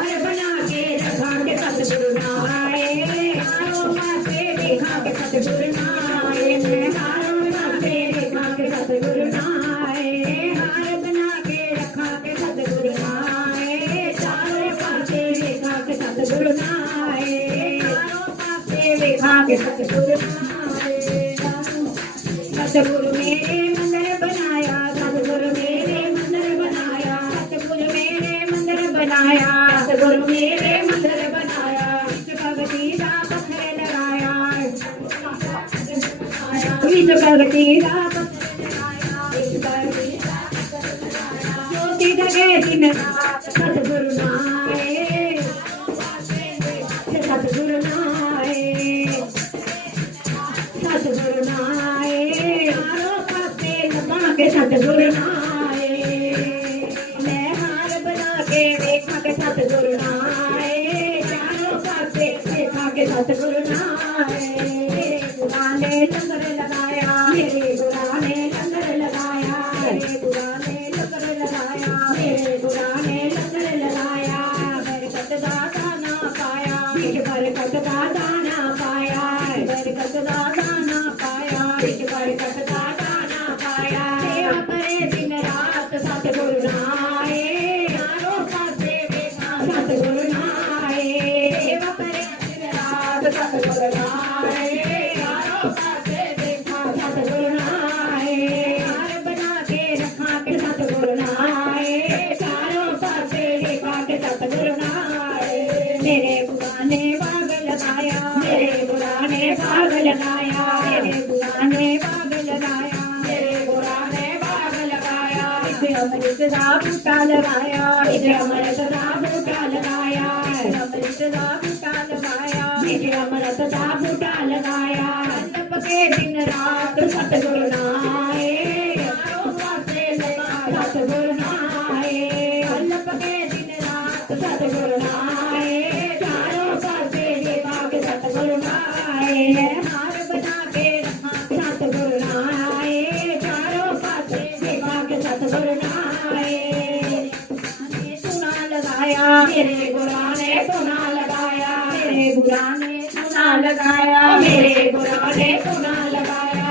हार बना के रखा के सतगुरु नाए हारों पासे देखा के सतगुरु नाए मैं हारों पासे देखा के सतगुरु नाए हार बना के रखा के सतगुरु नाए चारों पासे देखा के सतगुरु नाए चारों पासे देखा के सतगुरु नाए सतगुरु मेरे मंदिर बनाया सतगुरु मेरे मंदिर बनाया सतगुरु मेरे मंदिर बनाया सतगुरु मेरे मंदिर बनाया भगती का पत्थर लगाया भगती का ज्योति जगे दिन रात सतगुरु नाए सतगुरु नाए सतगुरु नाए हारों पासे लगा के सतगुरु नाए मैं हार बना के देखा के सतगुरु नाए चारों पासे देखा के सतगुरु नाए पुराने लंगर लगाया मेरे पुराने लंगर लगाया मेरे पुराने लंगर लगाया मेरे पुराने लंगर लगाया बरकत दा दाना पाया बरकत दा दाना पाया बरकत दा दाना पाया बरकत दा दाना पाया सेवा करे दिन रात सतगुरु नाए चारों पासे देखा सतगुरु नाए सेवा करे दिन रात सतगुरु नाए चारों पासे देखा सतगुरु नाए हार बना के रखा के सतगुरु नाए चारों पासे देखा के सतगुरु नाए मेरे पुराने बाग लगाया मेरे पुराने बाग लगाया मेरे पुराने बाग लगाया मेरे पुराने बाग लगाया इसे अमृत दा बूटा लगाया इसे अमृत दा बूटा लगाया अमृत दा बूटा लगाया इसे अमृत दा बूटा लगाया अल्लप के दिन रात सतगुरु नाए चारों पासे लगा सतगुरु नाए अल्लप के दिन रात सतगुरु नाए चारों पासे देखा के सतगुरु नाए हार बना के रखा सतगुरु नाए चारों पासे देखा के सतगुरु नाए सुना लगाया मेरे पुराने सुना लगाया मेरे पुराने सुना लगाया मेरे पुराने सुना लगाया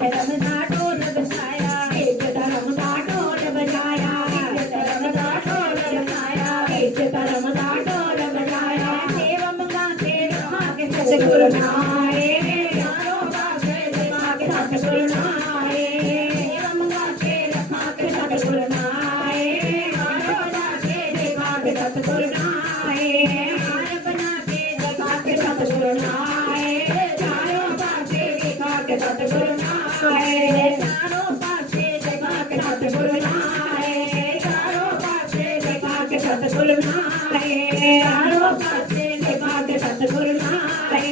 धर्म का ढोल बजाया एक धर्म का ढोल बजाया एक धर्म का ढोल बजाया एक धर्म का ढोल बजाया सेवा मंगा के रखा के सतगुरु नाए चारों पासे देखा के सतगुरु नाए सेवा मंगा के रखा के सतगुरु नाए चारों पासे देखा के सतगुरु नाए हार बना के देखा के सतगुरु नाए चारों पासे देखा के सतगुरु नाए चारों पासे देखा के सतगुरु नाए चारों पासे देखा के सतगुरु नाए चारों पासे देखा के सतगुरु नाए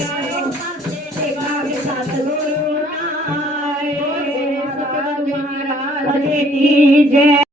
चारों पासे देखा के सतगुरु नाए सतगुरु महाराज की जय।